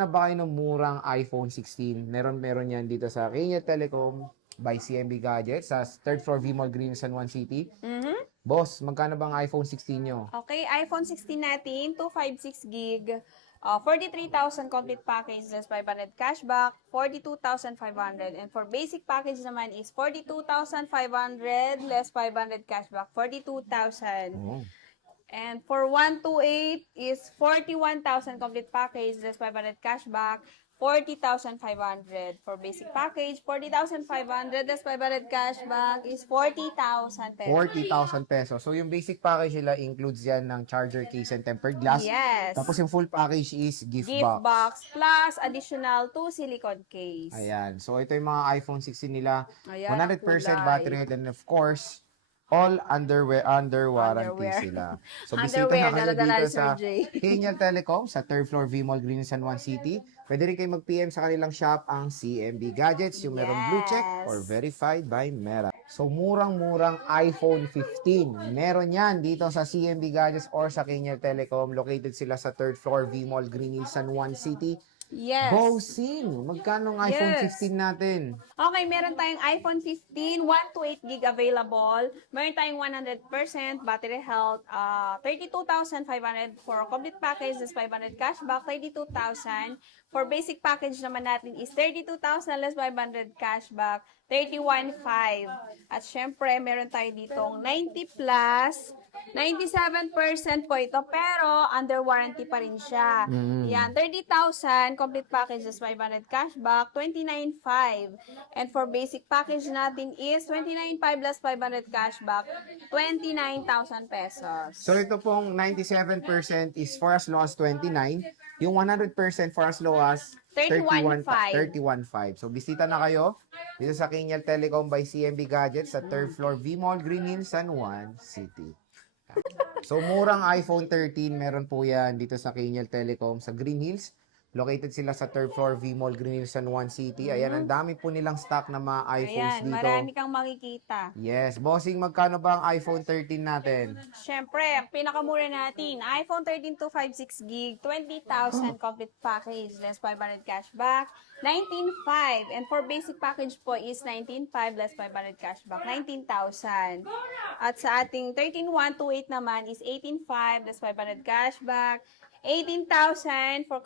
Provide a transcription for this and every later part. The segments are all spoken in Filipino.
naghahanap ba kayo ng murang iPhone 16? Meron yan dito sa Kenya Telecom by CMB Gadgets sa third floor V Mall Green, San Juan City. Boss, magkano ba ang iPhone 16 nyo? Okay, iPhone 16 natin, 256 gig. 43,000 complete package, less 500 cashback, 42,500. And for basic package naman is 42,500, less 500 cashback, 42,000. Oh. And for 128 is 41,000 complete package, less 500 cashback, 40,500. For basic package, 40,500, less 500 cashback is 40,000 pesos. 40,000 pesos. So, yung basic package nila includes yan ng charger case and tempered glass. Yes. Tapos yung full package is gift Gift box. box plus additional 2 silicone case. Ayan. So, ito yung mga iPhone 16 nila. Ayan, 100% kulay. battery health and of course, all under warranty Underwear. sila. So, bisita Underwear, na kayo dala-dala dito ni sa Sir Jay. Kenya Telecom sa third floor V Mall Green, San Juan City. Pwede rin kayo mag-PM sa kanilang shop ang CMB Gadgets, yung merong blue check or verified by Meta. So, murang-murang iPhone 15. Meron yan dito sa CMB Gadgets or sa Kenya Telecom. Located sila sa third floor V Mall Green Hills, San Juan City. Yes. Bossing! Magkano ang iPhone Yes. 15 natin? Okay, meron tayong iPhone 15, 1 to 8 gig available. Meron tayong 100% battery health, 32,500 for complete package, is 500 cashback, 32,000. For basic package naman natin is 32,000 less 500 cashback, 31,500. At syempre, meron tayo ditong 90 plus, 97% po ito, pero under warranty pa rin siya. Yan, 30,000, complete package is 500 cashback, 29,500. And for basic package natin is 29,500 plus 500 cashback, 29,000 pesos. So, ito pong 97% is for as low as 29. Yung 100% for as low as 31,500. So, bisita na kayo dito sa Kenya Telecom by CMB Gadgets sa third floor V Mall Green Hills, San Juan City. So, murang iPhone 13, meron po yan dito sa Kenya Telecom sa Green Hills. Located sila sa third floor V Mall Green Hills, San Juan City. Ayan, ang dami po nilang stock na mga iPhones Ayan, dito. marami kang makikita. Yes. Bossing, magkano ba ang iPhone 13 natin? Siyempre, ang pinakamura natin, iPhone 13 256 gig, 20,000 complete package, less 500 cashback, 19,500. And for basic package po is 19,500 less 500 cashback, 19,000. At sa ating 13,128 naman is 18,500 less 500 cashback, 18,000 for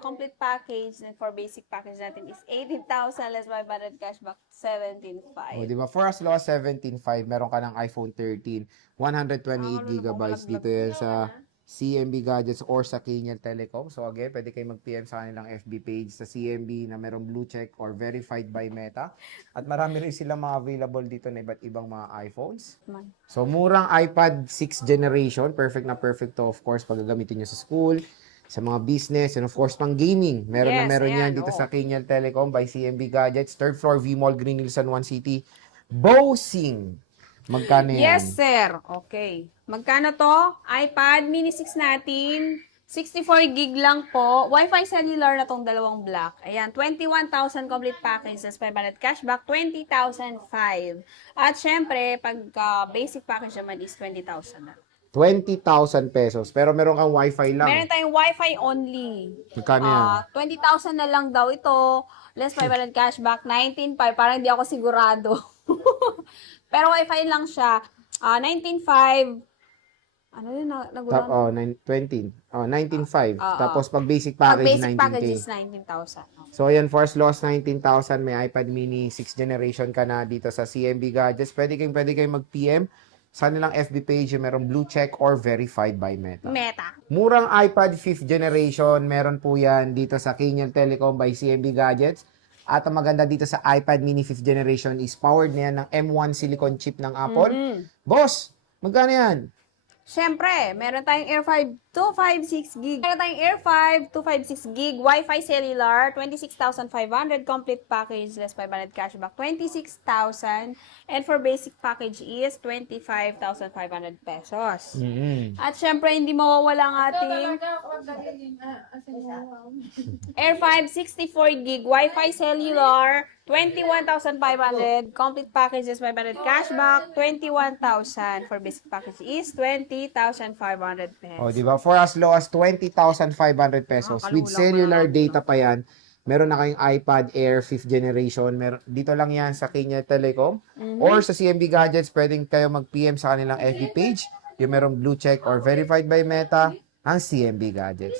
complete package, and for basic package natin is 18,000 less 500 cashback, 17,500. O, di ba? For as low as 17.5, meron ka ng iPhone 13, 128 gigabytes dito yan sa CMB Gadgets or sa Kenya Telecom. So again, pwede kayo mag-PM sa kanilang FB page sa CMB na merong blue check or verified by Meta. At marami rin silang mga available dito na iba't ibang mga iPhones. So murang iPad 6th generation, perfect na perfect to of course pag gagamitin nyo sa school, sa mga business, and of course pang gaming. Meron na Yes, meron ayan, yan dito oo. sa Kenya Telecom by CMB Gadgets, third floor V Mall Green Hills, San Juan City. Bossing! Magkano yan? Yes, sir. Okay. Magkano to? iPad mini 6 natin. 64 gig lang po. Wi-Fi cellular na tong dalawang black. Ayan, 21,000 complete package, plus 500 cashback, 20,005. At syempre, pag basic package naman is 20,000 na. 20,000 pesos. Pero meron kang wifi lang. Meron tayong Wi-Fi only. Magkano yan? 20,000 na lang daw ito. Less 500 cashback, 19,500. Parang hindi ako sigurado. Pero Wi-Fi lang siya. 19,500. Ano yun? Nagulan? 20. 19,500. Oo. Tapos pag basic Pag package, basic 19K. package is 19,000. So, ayan, first loss, 19,000. May iPad mini 6th generation ka na dito sa CMB Gadgets. Pwede kayong mag-PM sa nilang FB page. Yung merong blue check or verified by Meta. Meta. Murang iPad 5th generation. Meron po yan dito sa Kenya Telecom by CMB Gadgets. At ang maganda dito sa iPad mini 5th generation is powered na yan ng M1 silicone chip ng Apple. Boss, magkano yan? Siyempre, meron tayong Air 5 256 gig. Meron tayong Air 5 256 gig, Wi-Fi cellular, 26,500 complete package, less 500 cashback, 26,000. And for basic package is 25,500 pesos. At syempre, hindi mawawala ang ating Air 5 64 gig, Wi-Fi cellular, 21,500. Complete package is 500 cashback. 21,000 for basic package is 20,500 pesos. O, di ba? For as low as 20,500 pesos. With Kalulang cellular mo na data pa yan. Meron na kayong iPad Air 5th generation. Dito lang yan sa Kenya Telecom. Or sa CMB Gadgets, pwedeng kayo mag-PM sa kanilang FB page. Yung merong blue check or verified by Meta, ang CMB Gadgets.